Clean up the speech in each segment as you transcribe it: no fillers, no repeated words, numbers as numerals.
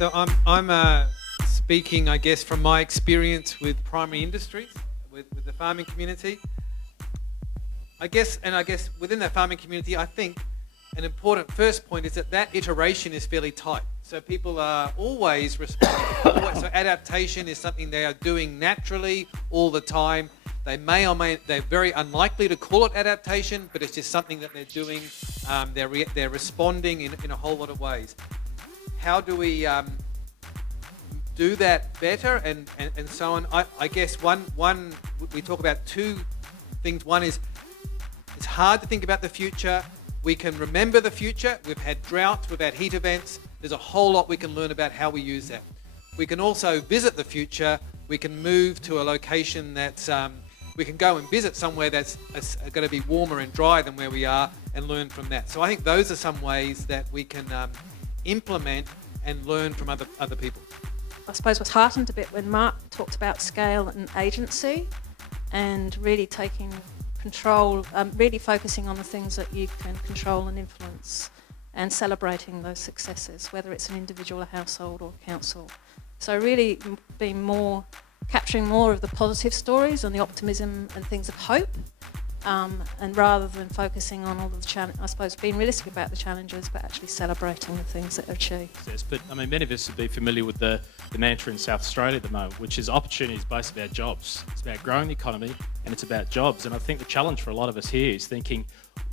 So I'm speaking, I guess, from my experience with primary industries, with the farming community. I guess within that farming community, I think an important first point is that iteration is fairly tight. So people are always responding. So adaptation is something they are doing naturally all the time. They may or may, they're very unlikely to call it adaptation, but it's just something that they're doing. They're responding in a whole lot of ways. How do we do that better and so on? I guess one we talk about two things. One is it's hard to think about the future. We can remember the future. We've had droughts, we've had heat events. There's a whole lot we can learn about how we use that. We can also visit the future. We can move to a location that's, we can go and visit somewhere that's going to be warmer and drier than where we are and learn from that. So I think those are some ways that we can implement and learn from other people. I suppose I was heartened a bit when Mark talked about scale and agency and really taking control, really focusing on the things that you can control and influence and celebrating those successes, whether it's an individual, a household or a council. So really being more, capturing more of the positive stories and the optimism and things of hope, and rather than focusing on all of the challenges, I suppose being realistic about the challenges, but actually celebrating the things that are achieved. Yes, but I mean, many of us would be familiar with the mantra in South Australia at the moment, which is opportunity is basically about jobs. It's about growing the economy and it's about jobs. And I think the challenge for a lot of us here is thinking,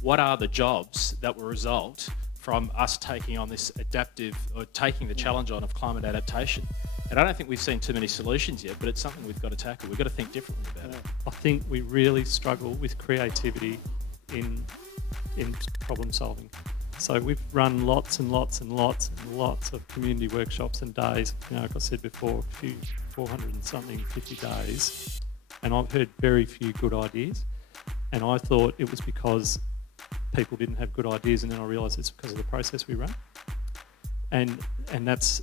what are the jobs that will result from us taking on this adaptive, or taking the challenge on of climate adaptation? And I don't think we've seen too many solutions yet, but it's something we've got to tackle. We've got to think differently about it. I think we really struggle with creativity in problem solving. So we've run lots and lots and lots and lots of community workshops and days. You know, like I said before, 400 and something, 50 days. And I've heard very few good ideas. And I thought it was because people didn't have good ideas, and then I realised it's because of the process we run. And that's,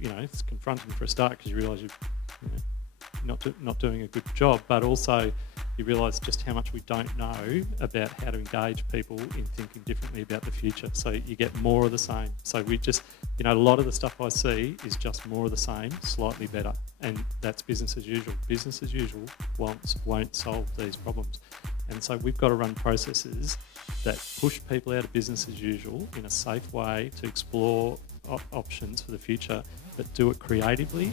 you know, it's confronting for a start because you realise you're not doing a good job, but also you realise just how much we don't know about how to engage people in thinking differently about the future. So you get more of the same. So we just, you know, a lot of the stuff I see is just more of the same, slightly better. And that's business as usual. Business as usual won't solve these problems. And so we've got to run processes that push people out of business as usual in a safe way to explore options for the future, but do it creatively.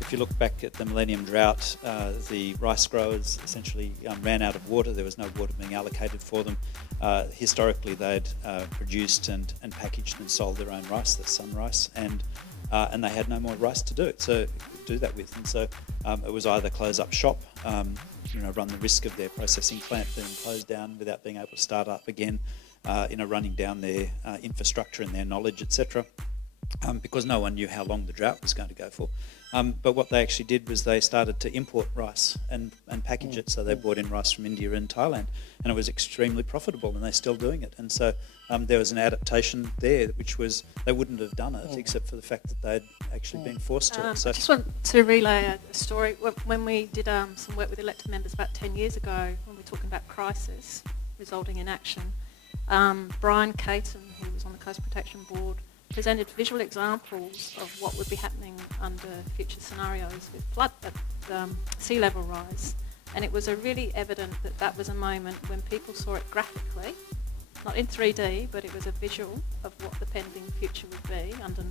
If you look back at the Millennium Drought, the rice growers essentially ran out of water. There was no water being allocated for them. Historically, they'd produced and packaged and sold their own rice, the sun rice, and they had no more rice to do that with. And so it was either close up shop, run the risk of their processing plant being closed down without being able to start up again, running down their infrastructure and their knowledge, etc. Because no one knew how long the drought was going to go for. But what they actually did was they started to import rice and package it. So they brought in rice from India and Thailand, and it was extremely profitable, and they're still doing it. And so there was an adaptation there, which was they wouldn't have done it except for the fact that they'd actually been forced to. So I just want to relay a story. When we did some work with elected members about 10 years ago, when we were talking about crisis resulting in action, Brian Caton, who was on the Coast Protection Board, presented visual examples of what would be happening under future scenarios with flood, sea level rise. And it was really evident that was a moment when people saw it graphically, not in 3D, but it was a visual of what the pending future would be under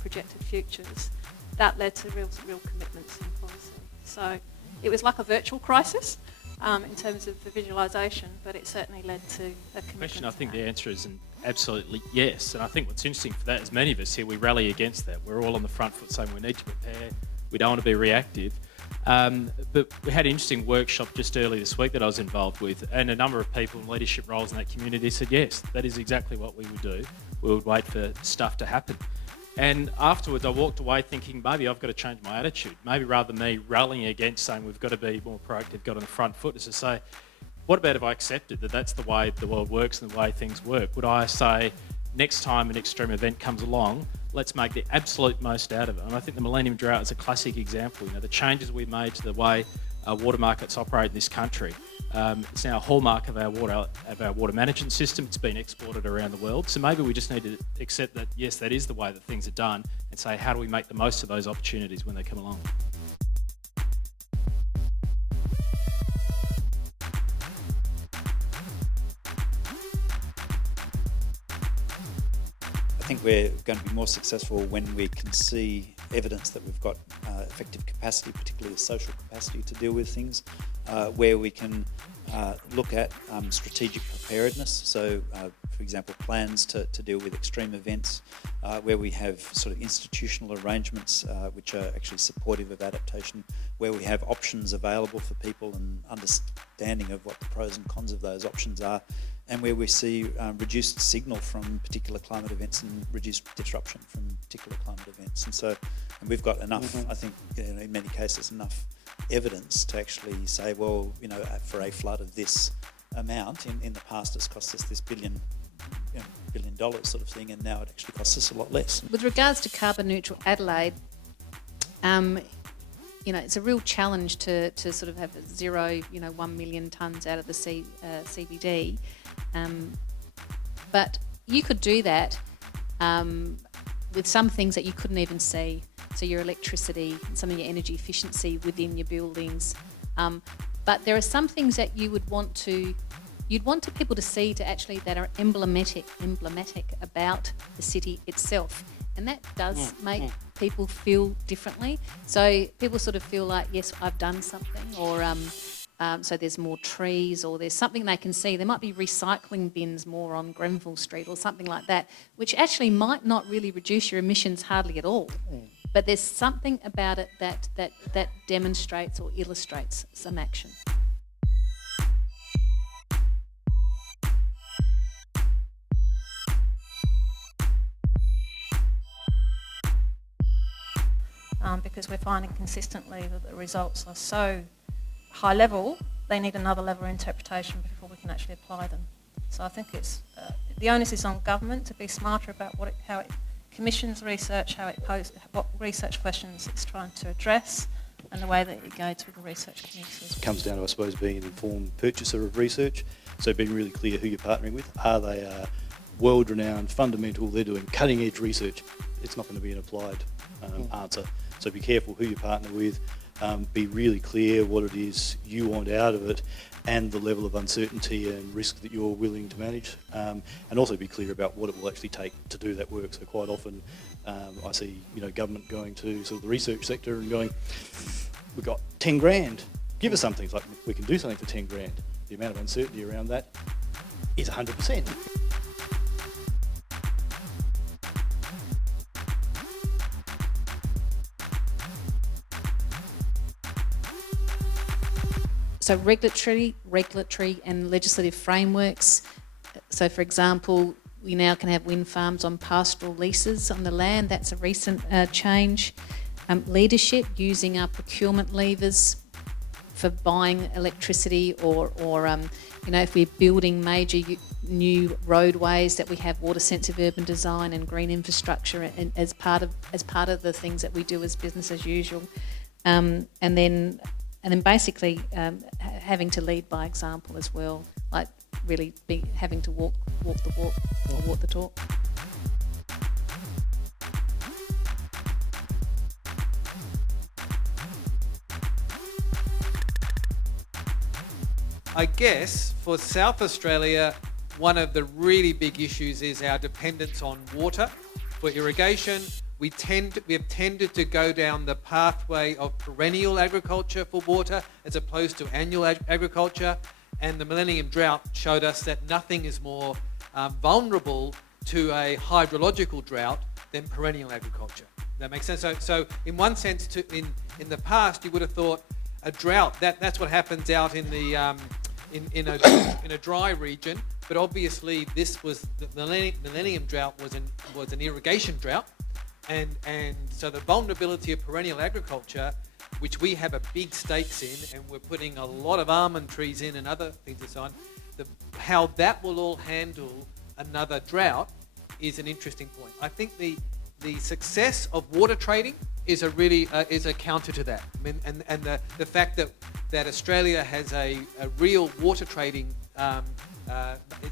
projected futures. That led to real commitments in policy. So it was like a virtual crisis in terms of the visualisation, but it certainly led to a commitment. Question, I think the answer is absolutely yes. And I think what's interesting for that is many of us here, we rally against that. We're all on the front foot saying we need to prepare, we don't want to be reactive. But we had an interesting workshop just earlier this week that I was involved with, and a number of people in leadership roles in that community said, yes, that is exactly what we would do. We would wait for stuff to happen. And afterwards I walked away thinking, maybe I've got to change my attitude. Maybe rather than me rallying against saying we've got to be more proactive, got on the front foot, is to say, what about if I accepted that that's the way the world works and the way things work? Would I say, next time an extreme event comes along, let's make the absolute most out of it? And I think the Millennium Drought is a classic example. You know, the changes we made to the way water markets operate in this country It's now a hallmark of our water management system. It's been exported around the world. So maybe we just need to accept that, yes, that is the way that things are done, and say, how do we make the most of those opportunities when they come along? I think we're going to be more successful when we can see evidence that we've got effective capacity, particularly the social capacity to deal with things, where we can look at strategic preparedness. So, for example, plans to deal with extreme events, where we have sort of institutional arrangements which are actually supportive of adaptation, where we have options available for people and understanding of what the pros and cons of those options are, and where we see reduced signal from particular climate events and reduced disruption from particular climate events. And we've got enough, I think, in many cases, enough evidence to actually say, well, for a flood of this amount, in the past it's cost us this $1 billion sort of thing, and now it actually costs us a lot less. With regards to carbon neutral Adelaide, it's a real challenge to sort of have zero, 1 million tonnes out of the CBD. But you could do that with some things that you couldn't even see. So your electricity, some of your energy efficiency within your buildings. But there are some things that you'd want people to see that are emblematic about the city itself. And that does make people feel differently. So people sort of feel like, yes, I've done something, or so there's more trees, or there's something they can see. There might be recycling bins more on Grenville Street or something like that, which actually might not really reduce your emissions hardly at all. But there's something about it that demonstrates or illustrates some action. Because we're finding consistently that the results are so high level, they need another level of interpretation before we can actually apply them. So I think it's the onus is on government to be smarter about how it commissions research, what research questions it's trying to address, and the way that it engages with the research community. It comes down to, I suppose, being an informed purchaser of research, so being really clear who you're partnering with. Are they world-renowned, fundamental, they're doing cutting-edge research? It's not going to be an applied answer. So be careful who you partner with, be really clear what it is you want out of it, and the level of uncertainty and risk that you're willing to manage, and also be clear about what it will actually take to do that work. So quite often I see government going to sort of the research sector and going, we've got 10 grand, give us something. It's like, we can do something for 10 grand. The amount of uncertainty around that is 100%. So regulatory and legislative frameworks. So for example, we now can have wind farms on pastoral leases on the land. That's a recent change. Leadership, using our procurement levers for buying electricity, or if we're building major new roadways, that we have water-sensitive urban design and green infrastructure as part of the things that we do as business as usual. And then basically having to lead by example as well, like really having to walk the walk or walk the talk. I guess for South Australia, one of the really big issues is our dependence on water for irrigation. We have tended to go down the pathway of perennial agriculture for water as opposed to annual agriculture, and the Millennium Drought showed us that nothing is more vulnerable to a hydrological drought than perennial agriculture. That makes sense? So in one sense, in the past, you would have thought a drought, that's what happens out in the in a dry region, but obviously this was the Millennium Drought was an irrigation drought. And so the vulnerability of perennial agriculture, which we have a big stakes in, and we're putting a lot of almond trees in and other things and so on, how that will all handle another drought is an interesting point. I think the success of water trading is a really is a counter to that. I mean, and the fact that Australia has a real water trading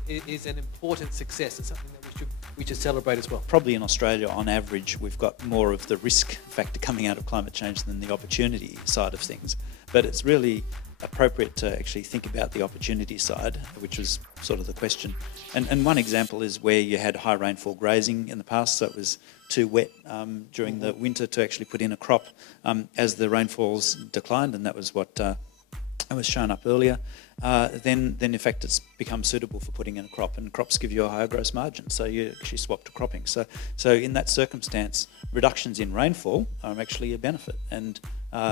is an important success. It's something that we should celebrate as well. Probably in Australia, on average, we've got more of the risk factor coming out of climate change than the opportunity side of things. But it's really appropriate to actually think about the opportunity side, which was sort of the question. And one example is where you had high rainfall grazing in the past, so it was too wet during the winter to actually put in a crop as the rainfalls declined, and that was what was shown up earlier. Then in fact it's become suitable for putting in a crop, and crops give you a higher gross margin, so you actually swap to cropping. So in that circumstance, reductions in rainfall are actually a benefit, and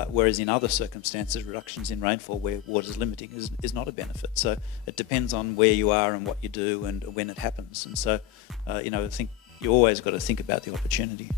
whereas in other circumstances, reductions in rainfall where water's limiting is not a benefit. So it depends on where you are and what you do and when it happens. And so, I think you always got to think about the opportunity.